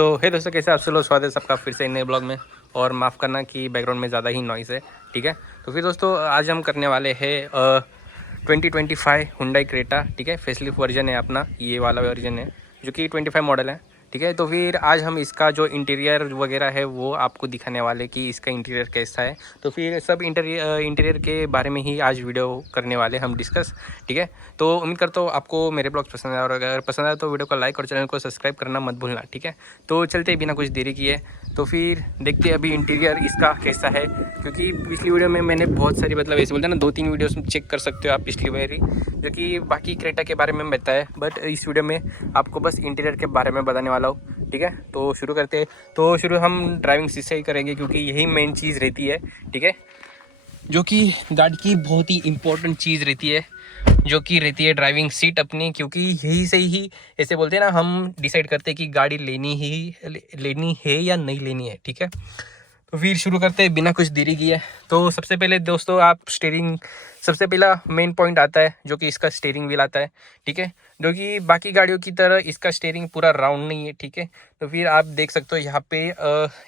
हे दोस्तों, कैसे आप सब लोग? स्वागत है सबका फिर से नए ब्लॉग में। और माफ़ करना कि बैकग्राउंड में ज़्यादा ही नॉइज़ है, ठीक है। तो फिर दोस्तों, आज हम करने वाले हैं 2025 हुंडई क्रेटा, ठीक है। फेसलिफ्ट वर्जन है अपना, ये वाला वर्जन है जो कि 25 मॉडल है, ठीक है। तो फिर आज हम इसका जो इंटीरियर वगैरह है वो आपको दिखाने वाले कि इसका इंटीरियर कैसा है। तो फिर सब इंटीरियर के बारे में ही आज वीडियो करने वाले हम डिस्कस, ठीक है। तो उम्मीद करता हूँ आपको मेरे ब्लॉग पसंद आए, और अगर पसंद आए तो वीडियो को लाइक और चैनल को सब्सक्राइब करना मत भूलना, ठीक है। तो चलते बिना कुछ देरी किए तो फिर देखते हैं अभी इंटीरियर इसका कैसा है, क्योंकि पिछली वीडियो में मैंने बहुत सारी, मतलब ऐसे बोलते हैं ना, 2-3 वीडियोस चेक कर सकते हो आप पिछली मेरी, जो कि बाकी क्रेटा के बारे में बताया, बट इस वीडियो में आपको बस इंटीरियर के बारे में बताने वाला हूँ, ठीक है। तो शुरू करते हैं। तो शुरू हम ड्राइविंग सीट से ही करेंगे, क्योंकि यही मेन चीज़ रहती है, ठीक है, जो कि गाड़ी की बहुत ही इम्पोर्टेंट चीज़ रहती है, जो कि रहती है ड्राइविंग सीट अपनी। क्योंकि यही से ही ऐसे बोलते हैं ना, हम डिसाइड करते हैं कि गाड़ी लेनी है या नहीं लेनी है, ठीक है। तो फिर शुरू करते हैं बिना कुछ देरी किए। तो सबसे पहले दोस्तों, आप स्टीयरिंग, सबसे पहला मेन पॉइंट आता है जो कि इसका स्टीयरिंग व्हील आता है, ठीक है। जो कि बाकी गाड़ियों की तरह इसका स्टीयरिंग पूरा राउंड नहीं है, ठीक है। तो फिर आप देख सकते हो यहाँ पे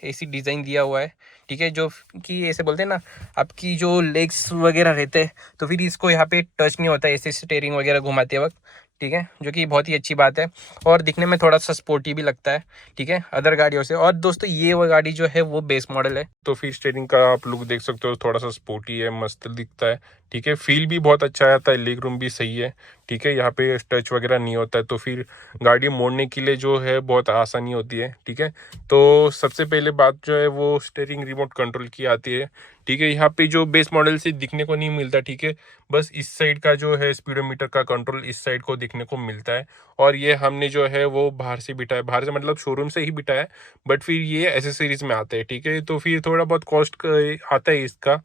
ऐसी डिज़ाइन दिया हुआ है, ठीक है, जो कि ऐसे बोलते हैं ना, आपकी जो लेग्स वगैरह रहते हैं तो फिर इसको यहाँ पे टच नहीं होता है ऐसे स्टीयरिंग वगैरह घुमाते वक्त, ठीक है, जो कि बहुत ही अच्छी बात है। और दिखने में थोड़ा सा स्पोर्टी भी लगता है, ठीक है, अदर गाड़ियों से। और दोस्तों, ये वो गाड़ी जो है वो बेस मॉडल है, तो फिर स्टीयरिंग का आप लुक देख सकते हो, थोड़ा सा स्पोर्टी है, मस्त दिखता है, ठीक है। फील भी बहुत अच्छा आता है, लेग रूम भी सही है, ठीक है। यहाँ पे टच वगैरह नहीं होता है, तो फिर गाड़ी मोड़ने के लिए जो है बहुत आसानी होती है, ठीक है। तो सबसे पहले बात जो है वो स्टीयरिंग रिमोट कंट्रोल की आती है, ठीक है। यहाँ पे जो बेस मॉडल से दिखने को नहीं मिलता, ठीक है। बस इस साइड का जो है स्पीडोमीटर का कंट्रोल इस साइड को दिखने को मिलता है, और ये हमने जो है वो बाहर से बिठाया, बाहर से मतलब शोरूम से ही बिठाया है, बट फिर ये एसेसरीज में आते हैं, ठीक है। तो फिर थोड़ा बहुत कॉस्ट आता है इसका,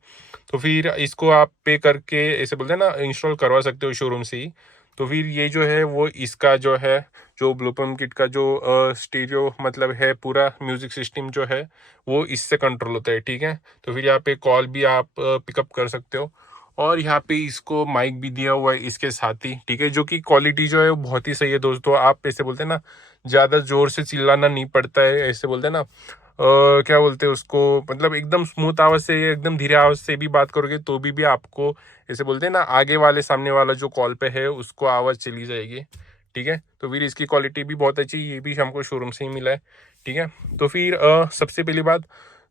तो फिर इसको आप पे करके ऐसे बोलते हैं ना, इंस्टॉल करवा सकते हो शोरूम से ही। तो फिर ये जो है वो इसका जो है, जो ब्लूपम किट का जो स्टीरियो मतलब है, पूरा म्यूजिक सिस्टम जो है वो इससे कंट्रोल होता है, ठीक है। तो फिर यहाँ पे कॉल भी आप पिकअप कर सकते हो, और यहाँ पे इसको माइक भी दिया हुआ है इसके साथ ही, ठीक है। जो कि क्वालिटी जो है वो बहुत ही सही है दोस्तों। आप ऐसे बोलते हैं ना, ज़्यादा जोर से चिल्लाना नहीं पड़ता है, ऐसे बोलते हैं ना, क्या बोलते हैं उसको, मतलब एकदम स्मूथ आवाज़ से, एकदम धीरे आवाज़ से भी बात करोगे तो भी आपको ऐसे बोलते हैं ना, आगे वाले सामने वाला जो कॉल पे है उसको आवाज़ चली जाएगी, ठीक है। तो फिर इसकी क्वालिटी भी बहुत अच्छी, ये भी हमको शोरूम से ही मिला है, ठीक है। तो फिर सबसे पहली बात,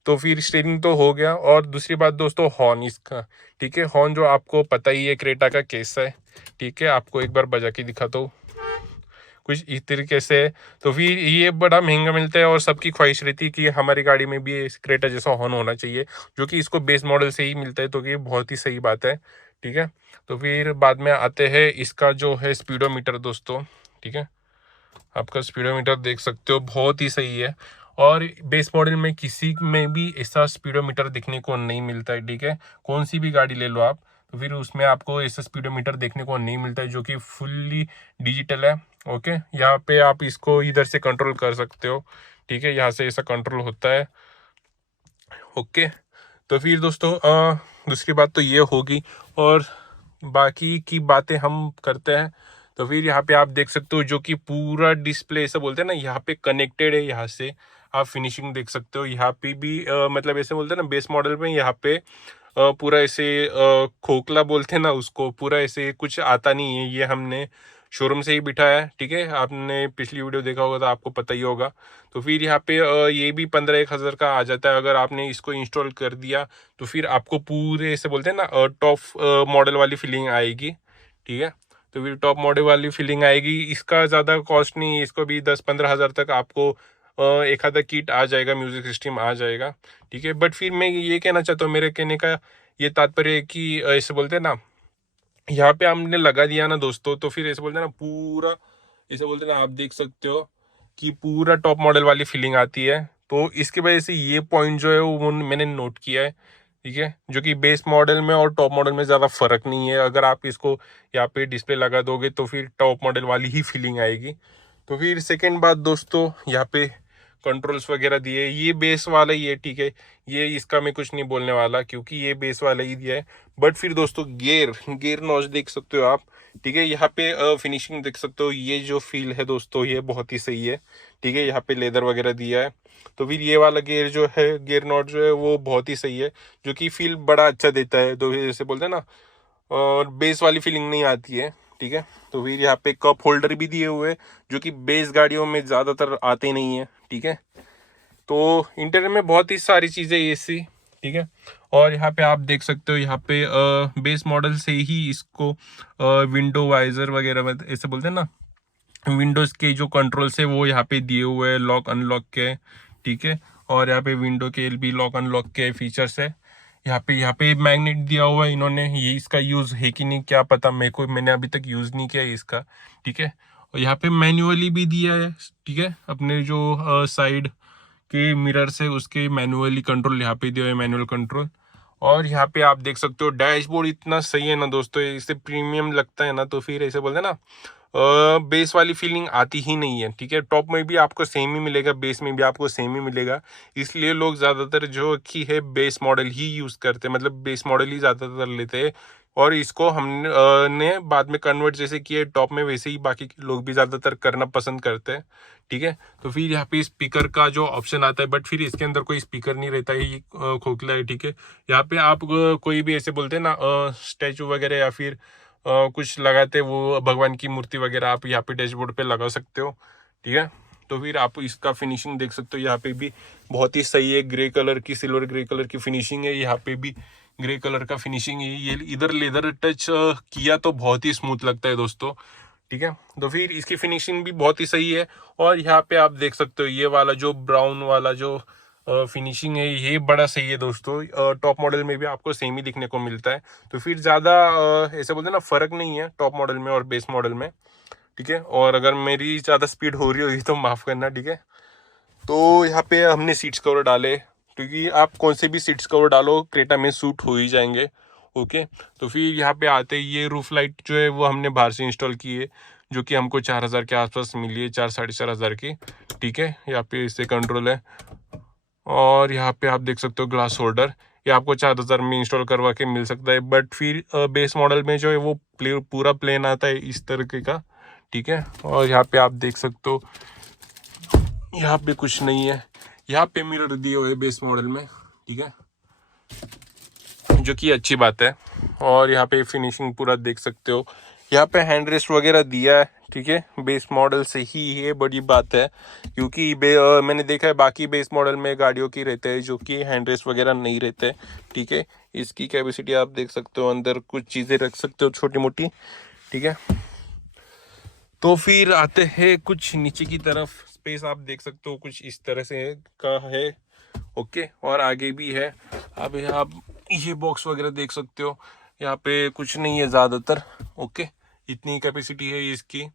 तो फिर स्टीयरिंग तो हो गया, और दूसरी बात दोस्तों, हॉर्न इसका, ठीक है। हॉर्न जो आपको पता ही है क्रेटा का कैसा है, ठीक है। आपको एक बार बजा के दिखाता हूँ, कुछ इस तरीके से है। तो फिर ये बड़ा महंगा मिलता है, और सबकी ख्वाहिश रहती है कि हमारी गाड़ी में भी क्रेटा जैसा हॉर्न होना चाहिए, जो कि इसको बेस मॉडल से ही मिलता है, तो ये बहुत ही सही बात है, ठीक है। तो फिर बाद में आते हैं इसका जो है स्पीडोमीटर दोस्तों, ठीक है। आपका स्पीडोमीटर देख सकते हो, बहुत ही सही है, और बेस मॉडल में किसी में भी ऐसा स्पीडोमीटर देखने को नहीं मिलता है, ठीक है। कौन सी भी गाड़ी ले लो आप, तो फिर उसमें आपको ऐसा स्पीडोमीटर देखने को नहीं मिलता है, जो कि फुल्ली डिजिटल है, ओके। यहाँ पे आप इसको इधर से कंट्रोल कर सकते हो, ठीक है, यहाँ से ऐसा कंट्रोल होता है, ओके। तो फिर दोस्तों, दूसरी बात तो ये होगी, और बाकी की बातें हम करते हैं। तो फिर यहाँ पे आप देख सकते हो, जो कि पूरा डिस्प्ले ऐसा बोलते हैं ना, यहाँ पे कनेक्टेड है, यहाँ से आप फिनिशिंग देख सकते हो। यहाँ पे भी मतलब ऐसे बोलते हैं ना, बेस मॉडल में यहाँ पे पूरा ऐसे खोखला बोलते हैं ना उसको, पूरा ऐसे कुछ आता नहीं है, ये हमने शोरूम से ही बिठाया है, ठीक है। आपने पिछली वीडियो देखा होगा तो आपको पता ही होगा। तो फिर यहाँ पे ये भी 15-1 हज़ार का आ जाता है, अगर आपने इसको इंस्टॉल कर दिया तो फिर आपको पूरे ऐसे बोलते हैं ना, टॉप मॉडल वाली फीलिंग आएगी, ठीक है। तो फिर टॉप मॉडल वाली फीलिंग आएगी, इसका ज़्यादा कॉस्ट नहीं है, इसको भी 10-15 हज़ार तक आपको एक आधा किट आ जाएगा, म्यूजिक सिस्टम आ जाएगा, ठीक है। बट फिर मैं ये कहना चाहता हूँ, मेरे कहने का ये तात्पर्य है कि ऐसे बोलते हैं ना, यहाँ पे हमने लगा दिया ना दोस्तों, तो फिर ऐसे बोलते हैं ना, पूरा ऐसे बोलते हैं ना, आप देख सकते हो कि पूरा टॉप मॉडल वाली फीलिंग आती है। तो इसकी वजह से ये पॉइंट जो है वो मैंने नोट किया है, ठीक है। जो कि बेस मॉडल में और टॉप मॉडल में ज़्यादा फर्क नहीं है, अगर आप इसको यहाँ पे डिस्प्ले लगा दोगे तो फिर टॉप मॉडल वाली ही फीलिंग आएगी। तो फिर सेकेंड बात दोस्तों, यहाँ पे कंट्रोल्स वगैरह दिए, ये बेस वाला ही है, ठीक है। ये इसका मैं कुछ नहीं बोलने वाला, क्योंकि ये बेस वाला ही दिया है। बट फिर दोस्तों, गियर नॉच देख सकते हो आप, ठीक है। यहाँ पे फिनिशिंग देख सकते हो, ये जो फील है दोस्तों ये बहुत ही सही है। ठीक है, यहाँ पे लेदर वगैरह दिया है। तो फिर ये वाला गियर जो है, गियर नॉट जो है वो बहुत ही सही है, जो कि फील बड़ा अच्छा देता है। तो जैसे बोलते हैं ना, और बेस वाली फीलिंग नहीं आती है। ठीक है, तो फिर यहाँ पे कप होल्डर भी दिए हुए हैं, जो कि बेस गाड़ियों में ज़्यादातर आते नहीं है। ठीक है, तो इंटीरियर में बहुत ही सारी चीज़ें एसी। ठीक है, और यहाँ पे आप देख सकते हो, यहाँ पे बेस मॉडल से ही इसको विंडो वाइजर वगैरह ऐसे बोलते हैं ना, विंडोज के जो कंट्रोल्स है वो यहाँ पे दिए हुए हैं, लॉक अनलॉक के। ठीक है, और यहाँ पे विंडो के भी लॉक अनलॉक के फीचर्स है। यहाँ पे मैग्नेट दिया हुआ है इन्होंने, ये इसका यूज़ है कि नहीं क्या पता, मैंने अभी तक यूज़ नहीं किया है इसका। ठीक है, और यहाँ पे मैन्युअली भी दिया है। ठीक है, अपने जो साइड के मिरर से उसके मैनुअली कंट्रोल यहाँ पे दिया हुआ है, मैनुअल कंट्रोल। और यहाँ पे आप देख सकते हो डैशबोर्ड इतना सही है ना दोस्तों, इससे प्रीमियम लगता है ना, तो फिर ऐसे बोलते हैं ना, बेस वाली फीलिंग आती ही नहीं है। ठीक है, टॉप में भी आपको सेम ही मिलेगा, बेस में भी आपको सेम ही मिलेगा। इसलिए लोग ज़्यादातर जो कि है बेस मॉडल ही यूज़ करते हैं, मतलब बेस मॉडल ही ज़्यादातर लेते हैं। और इसको हमने ने बाद में कन्वर्ट जैसे किए टॉप में, वैसे ही बाकी लोग भी ज़्यादातर करना पसंद करते हैं। ठीक है, तो फिर यहाँ पे स्पीकर का जो ऑप्शन आता है, बट फिर इसके अंदर कोई स्पीकर नहीं रहता है, ये खोखला है। ठीक है, यहाँ पे आप कोई भी ऐसे बोलते हैं ना स्टैचू वगैरह या फिर कुछ लगाते वो भगवान की मूर्ति वगैरह, आप यहाँ पे डैशबोर्ड पे लगा सकते हो। ठीक है, तो फिर आप इसका फिनिशिंग देख सकते हो, यहाँ पे भी बहुत ही सही है, ग्रे कलर की, सिल्वर ग्रे कलर की फिनिशिंग है। यहाँ पे भी ग्रे कलर का फिनिशिंग है। ये इधर लेदर टच किया तो बहुत ही स्मूथ लगता है दोस्तों। ठीक है, तो फिर इसकी फिनिशिंग भी बहुत ही सही है। और यहाँ पे आप देख सकते हो ये वाला जो ब्राउन वाला जो फिनिशिंग है, ये बड़ा सही है दोस्तों। टॉप मॉडल में भी आपको सेम ही दिखने को मिलता है। तो फिर ज़्यादा ऐसे बोलते हैं ना, फ़र्क नहीं है टॉप मॉडल में और बेस मॉडल में। ठीक है, और अगर मेरी ज़्यादा स्पीड हो रही होगी तो माफ़ करना। ठीक है, तो यहाँ पे हमने सीट्स कवर डाले, क्योंकि आप कौन से भी सीट्स कवर डालो क्रेटा में सूट हो ही जाएंगे। ओके, तो फिर यहाँ पे आते ये रूफ लाइट जो है वो हमने बाहर से इंस्टॉल की है, जो कि हमको 4000 के आसपास मिली है, 4-4.5 हज़ार की। ठीक है, यहाँ पे इससे कंट्रोल है। और यहाँ पे आप देख सकते हो ग्लास होल्डर, ये आपको 4000 में इंस्टॉल करवा के मिल सकता है, बट फिर बेस मॉडल में जो है वो पूरा प्लेन आता है इस तरीके का। ठीक है, और यहाँ पे आप देख सकते हो यहाँ पे कुछ नहीं है, यहाँ पे मिरर दिए हुए बेस मॉडल में। ठीक है, जो कि अच्छी बात है। और यहाँ पे फिनिशिंग पूरा देख सकते हो, यहाँ पे हैंड रेस्ट वगैरह दिया है। ठीक है, बेस मॉडल से ही ये बड़ी बात है, क्योंकि मैंने देखा है बाकी बेस मॉडल में गाड़ियों की रहते हैं जो कि हैंड रेस्ट वगैरह नहीं रहते। ठीक है, इसकी कैपेसिटी आप देख सकते हो, अंदर कुछ चीज़ें रख सकते हो छोटी मोटी। ठीक है, तो फिर आते हैं कुछ नीचे की तरफ, स्पेस आप देख सकते हो कुछ इस तरह से का है। ओके, और आगे भी है। अब आप ये बॉक्स वगैरह देख सकते हो, यहाँ पे कुछ नहीं है ज़्यादातर। ओके, इतनी कैपेसिटी है इसकी,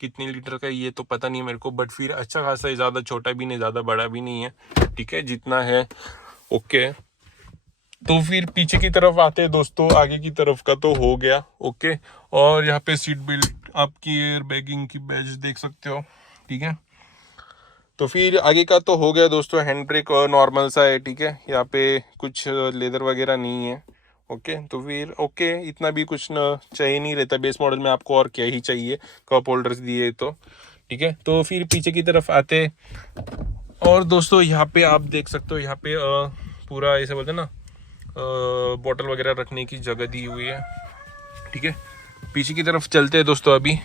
कितने लीटर का ये तो पता नहीं मेरे को, बट फिर अच्छा खासा है, ज़्यादा छोटा भी नहीं ज़्यादा बड़ा भी नहीं है। ठीक है, जितना है। ओके, तो फिर पीछे की तरफ आते हैं दोस्तों, आगे की तरफ का तो हो गया। ओके, और यहाँ पे सीट बेल्ट आपकी एयर बैगिंग की बैज देख सकते हो। ठीक है, तो फिर आगे का तो हो गया दोस्तों। हैंड ब्रेक और नॉर्मल सा है। ठीक है, यहाँ पे कुछ लेदर वगैरह नहीं है। ओके, तो फिर ओके, इतना भी कुछ न चाहिए नहीं रहता बेस मॉडल में, आपको और क्या ही चाहिए, कप होल्डर्स दिए तो। ठीक है, तो फिर पीछे की तरफ आते, और दोस्तों यहाँ पे आप देख सकते हो, यहाँ पे पूरा ऐसे बोलते हैं ना, बॉटल वगैरह रखने की जगह दी हुई है। ठीक है, पीछे की तरफ चलते हैं दोस्तों अभी।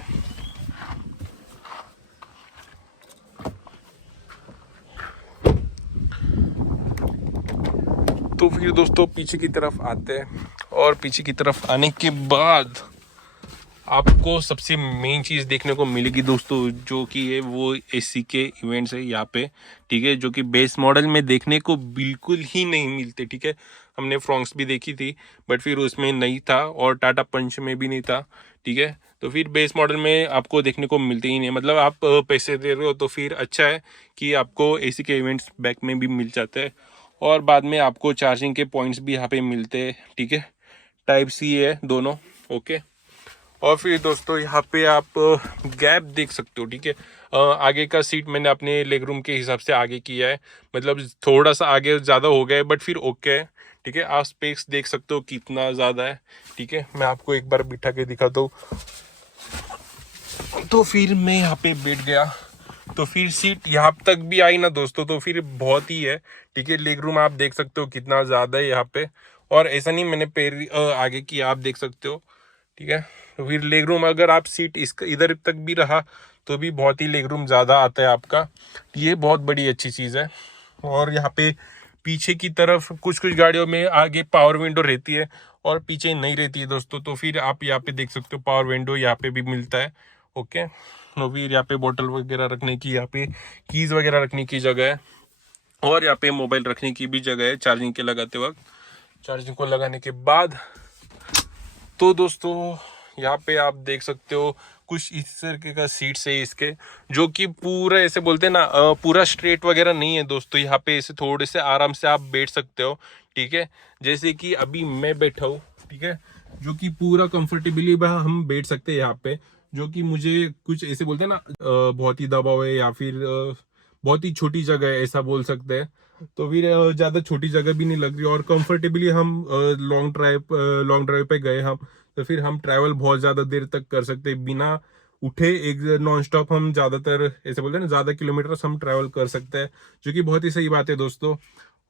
तो फिर दोस्तों पीछे की तरफ आते हैं, और पीछे की तरफ आने के बाद आपको सबसे मेन चीज़ देखने को मिलेगी दोस्तों, जो कि है वो एसी के इवेंट्स है यहाँ पे। ठीक है, जो कि बेस मॉडल में देखने को बिल्कुल ही नहीं मिलते। ठीक है, हमने फ्रॉन्क्स भी देखी थी, बट फिर उसमें नहीं था, और टाटा पंच में भी नहीं था। ठीक है, तो फिर बेस मॉडल में आपको देखने को मिलते ही नहीं, मतलब आप पैसे दे रहे हो तो फिर अच्छा है कि आपको एसी के इवेंट्स बैक में भी मिल जाते हैं, और बाद में आपको चार्जिंग के पॉइंट्स भी यहाँ पे मिलते हैं। ठीक है, टाइप सी है दोनों। ओके, और फिर दोस्तों यहाँ पे आप गैप देख सकते हो। ठीक है, आगे का सीट मैंने अपने लेग रूम के हिसाब से आगे किया है, मतलब थोड़ा सा आगे ज़्यादा हो गया है, बट फिर ओके है। ठीक है, आप स्पेस देख सकते हो कितना ज़्यादा है। ठीक है, मैं आपको एक बार बिठा के दिखाता हूँ। तो फिर मैं यहाँ पे बैठ गया, तो फिर सीट यहाँ तक भी आई ना दोस्तों, तो फिर बहुत ही है, ठीक है। लेग रूम आप देख सकते हो कितना ज़्यादा है यहाँ पे, और ऐसा नहीं मैंने पैर आगे की, आप देख सकते हो, ठीक है। तो फिर लेग रूम अगर आप सीट इसका इधर तक भी रहा तो भी बहुत ही लेग रूम ज़्यादा आता है आपका, ये बहुत बड़ी अच्छी चीज़ है। और यहाँ पे पीछे की तरफ कुछ कुछ गाड़ियों में आगे पावर विंडो रहती है और पीछे नहीं रहती है दोस्तों, तो फिर आप यहाँ पे देख सकते हो पावर विंडो यहाँ पे भी मिलता है, ओके। तो फिर यहाँ पे बोतल वगैरह रखने की, यहाँ पे कीज़ वगैरह रखने की जगह है, और यहाँ पे मोबाइल रखने की भी जगह है चार्जिंग के लगाते वक्त। चार्जिंग को लगाने के बाद तो दोस्तों यहाँ पे आप देख सकते हो कुछ इस तरीके का सीट्स है इसके, जो कि पूरा ऐसे बोलते हैं ना पूरा स्ट्रेट वगैरह नहीं है दोस्तों, यहाँ पे ऐसे थोड़े से आराम से आप बैठ सकते हो, ठीक है। जैसे कि अभी मैं बैठा हूँ, ठीक है, जो कि पूरा कंफर्टेबली हम बैठ सकते हैं यहाँ पे, जो कि मुझे कुछ ऐसे बोलते हैं ना बहुत ही दबाव है या फिर बहुत ही छोटी जगह है ऐसा बोल सकते हैं, तो फिर ज़्यादा छोटी जगह भी नहीं लग रही, और कंफर्टेबली हम लॉन्ग ड्राइव पे गए हम, तो फिर हम ट्रैवल बहुत ज़्यादा देर तक कर सकते हैं बिना उठे, एक नॉन स्टॉप हम ज़्यादातर ऐसे बोलते हैं ना ज़्यादा किलोमीटर हम ट्रैवल कर सकते हैं, जो कि बहुत ही सही बात है दोस्तों।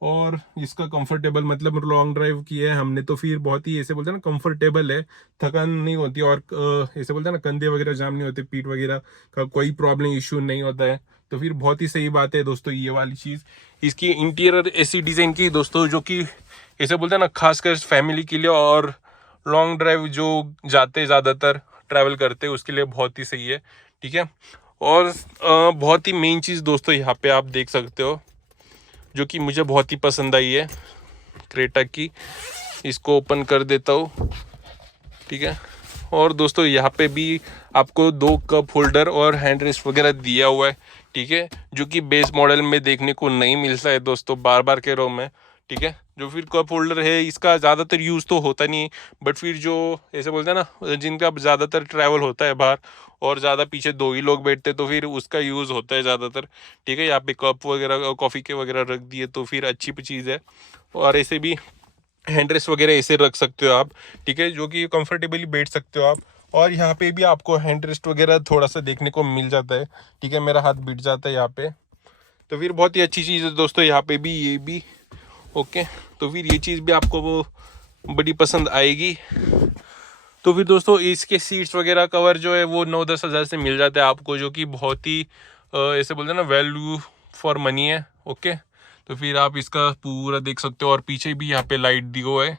और इसका कंफर्टेबल मतलब लॉन्ग ड्राइव की है हमने, तो फिर बहुत ही ऐसे बोलते हैं ना कंफर्टेबल है, थकान नहीं होती, और ऐसे बोलते हैं ना कंधे वगैरह जाम नहीं होते, पीठ वगैरह का कोई प्रॉब्लम इश्यू नहीं होता है, तो फिर बहुत ही सही बात है दोस्तों ये वाली चीज़। इसकी इंटीरियर ऐसी डिज़ाइन की दोस्तों, जो कि ऐसे बोलते हैं ना खासकर फैमिली के लिए और लॉन्ग ड्राइव जो जाते हैं ज़्यादातर ट्रैवल करते हैं उसके लिए बहुत ही सही है, ठीक है। और बहुत ही मेन चीज़ दोस्तों यहाँ पे आप देख सकते हो, जो कि मुझे बहुत ही पसंद आई है क्रेटा की, इसको ओपन कर देता हूँ, ठीक है। और दोस्तों यहाँ पे भी आपको 2 कप होल्डर और हैंड रेस्ट वगैरह दिया हुआ है, ठीक है, जो कि बेस मॉडल में देखने को नहीं मिलता है दोस्तों, बार बार कह रहा हूँ मैं, ठीक है। जो फिर कप होल्डर है इसका ज़्यादातर यूज़ तो होता नहीं, बट फिर जो ऐसे बोलते हैं ना जिनका ज़्यादातर ट्रैवल होता है बाहर और ज़्यादा पीछे 2 ही लोग बैठते तो फिर उसका यूज़ होता है ज़्यादातर, ठीक है। यहाँ पे कप वगैरह कॉफ़ी के वगैरह रख दिए तो फिर अच्छी चीज़ है। और ऐसे भी हैंड रेस्ट वगैरह ऐसे रख सकते हो आप, ठीक है, जो कि कंफर्टेबली बैठ सकते हो आप। और यहाँ पे भी आपको हैंड रेस्ट वगैरह थोड़ा सा देखने को मिल जाता है, ठीक है, मेरा हाथ बैठ जाता है यहाँ पे, तो फिर बहुत ही अच्छी चीज़ है दोस्तों यहाँ पे भी, ये भी ओके। तो फिर ये चीज़ भी आपको वो बड़ी पसंद आएगी। तो फिर दोस्तों इसके सीट्स वगैरह कवर जो है वो 9-10 हज़ार से मिल जाते हैं आपको, जो कि बहुत ही ऐसे बोलते हैं ना वैल्यू फॉर मनी है, ओके। तो फिर आप इसका पूरा देख सकते हो, और पीछे भी यहाँ पे लाइट दी हुआ है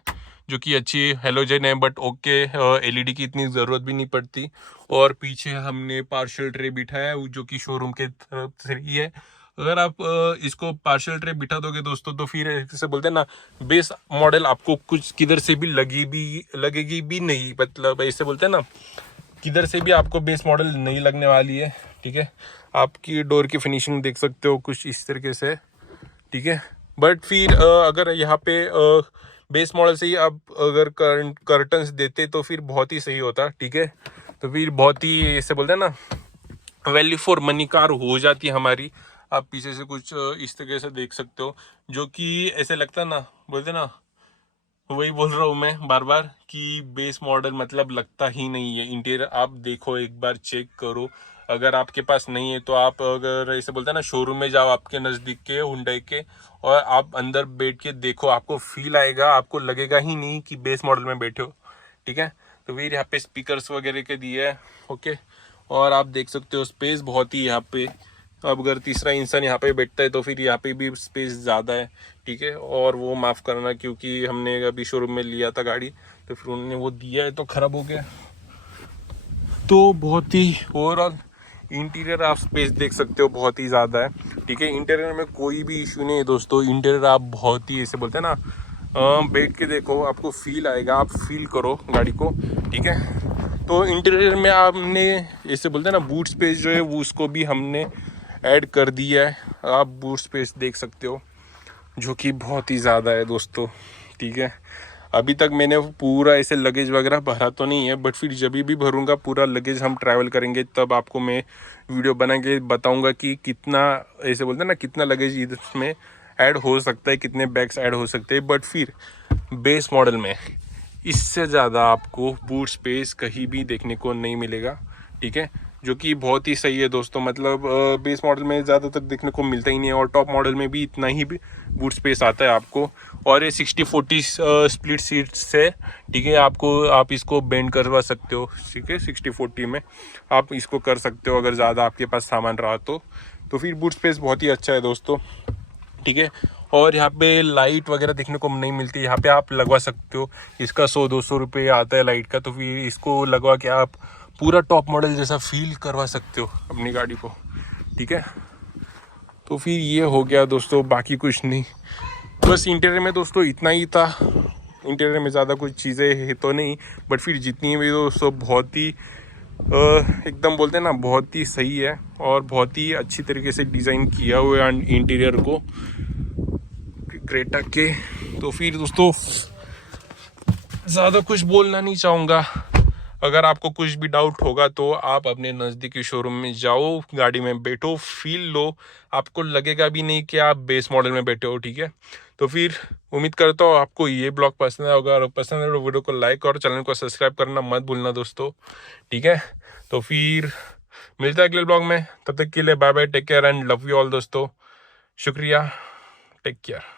जो कि अच्छी हेलोजन है, बट ओके, एलईडी की इतनी ज़रूरत भी नहीं पड़ती। और पीछे हमने पार्शियल ट्रे बिठाया है जो कि शोरूम के तरफ से ही है। अगर आप इसको पार्शियल ट्रे बिठा दोगे दोस्तों, तो फिर जैसे बोलते हैं ना बेस मॉडल आपको कुछ किधर से भी लगेगी भी नहीं, मतलब ऐसे बोलते हैं ना किधर से भी आपको बेस मॉडल नहीं लगने वाली है, ठीक है। आपकी डोर की फिनिशिंग देख सकते हो कुछ इस तरीके से, ठीक है। बट फिर अगर यहाँ पे बेस मॉडल से ही आप अगर कर्टन्स देते तो फिर बहुत ही सही होता, ठीक है। तो फिर बहुत ही ऐसे बोलते हैं ना वैल्यू फॉर मनी कार हो जाती है हमारी। आप पीछे से कुछ इस तरीके से देख सकते हो, जो कि ऐसे लगता है ना, बोलते ना, वही बोल रहा हूँ मैं बार बार कि बेस मॉडल मतलब लगता ही नहीं है। इंटीरियर आप देखो, एक बार चेक करो, अगर आपके पास नहीं है तो आप अगर ऐसे बोलते हैं ना शोरूम में जाओ आपके नज़दीक के हुंडई के, और आप अंदर बैठ के देखो, आपको फील आएगा, आपको लगेगा ही नहीं कि बेस मॉडल में बैठे हो, ठीक है। तो फिर यहाँ पे स्पीकर्स वगैरह के दिए है, ओके। और आप देख सकते हो स्पेस बहुत ही यहाँ पे, अब अगर तीसरा इंसान यहाँ पे बैठता है तो फिर यहाँ पे भी स्पेस ज़्यादा है, ठीक है। और वो माफ़ करना क्योंकि हमने अभी शोरूम में लिया था गाड़ी, तो फिर उन्होंने वो दिया है तो ख़राब हो गया। तो बहुत ही ओवरऑल इंटीरियर आप स्पेस देख सकते हो बहुत ही ज़्यादा है, ठीक है। इंटीरियर में कोई भी इशू नहीं है दोस्तों। इंटीरियर आप बहुत ही ऐसे बोलते हैं ना बैठ के देखो, आपको फील आएगा, आप फील करो गाड़ी को, ठीक है। तो इंटीरियर में आपने ऐसे बोलते हैं ना बूट स्पेस जो है वो उसको भी हमने ऐड कर दिया है। आप बूट स्पेस देख सकते हो जो कि बहुत ही ज़्यादा है दोस्तों, ठीक है। अभी तक मैंने पूरा ऐसे लगेज वगैरह भरा तो नहीं है, बट फिर जब भी भरूंगा पूरा लगेज, हम ट्रैवल करेंगे तब आपको मैं वीडियो बना के बताऊंगा कि कितना ऐसे बोलते हैं ना कितना लगेज इसमें ऐड हो सकता है, कितने बैग्स ऐड हो सकते हैं। बट फिर बेस मॉडल में इससे ज़्यादा आपको बूट स्पेस कहीं भी देखने को नहीं मिलेगा, ठीक है। जो कि बहुत ही सही है दोस्तों। मतलब बेस मॉडल में ज़्यादातर देखने को मिलता ही नहीं है और टॉप मॉडल में भी इतना ही बूट स्पेस आता है आपको। और ये 60-40 स्प्लिट सीट्स है, ठीक है। आप इसको बेंड करवा सकते हो, ठीक है। 60-40 में आप इसको कर सकते हो अगर ज़्यादा आपके पास सामान रहा तो फिर बूट स्पेस बहुत ही अच्छा है दोस्तों, ठीक है। और यहाँ पे लाइट वगैरह देखने को नहीं मिलती, यहाँ पे आप लगवा सकते हो। इसका 100-200 रुपये आता है लाइट का, तो फिर इसको लगवा के आप पूरा टॉप मॉडल जैसा फील करवा सकते हो अपनी गाड़ी को, ठीक है। तो फिर ये हो गया दोस्तों, बाकी कुछ नहीं। बस इंटीरियर में दोस्तों इतना ही था। इंटीरियर में ज़्यादा कुछ चीज़ें है तो नहीं, बट फिर जितनी भी दोस्तों बहुत ही एकदम बोलते हैं ना, बहुत ही सही है और बहुत ही अच्छी तरीके से डिज़ाइन किया हुआ है इंटीरियर को क्रेटा के। तो फिर दोस्तों ज़्यादा कुछ बोलना नहीं चाहूँगा। अगर आपको कुछ भी डाउट होगा तो आप अपने नज़दीकी शोरूम में जाओ, गाड़ी में बैठो, फील लो, आपको लगेगा भी नहीं कि आप बेस मॉडल में बैठे हो, ठीक है। तो फिर उम्मीद करता हूँ आपको ये ब्लॉग पसंद आएगा। अगर पसंद है तो वीडियो को लाइक और चैनल को सब्सक्राइब करना मत भूलना दोस्तों, ठीक है। तो फिर मिलता है अगले ब्लॉग में, तब तक के लिए bye bye, take care and love you all दोस्तों। शुक्रिया, टेक केयर।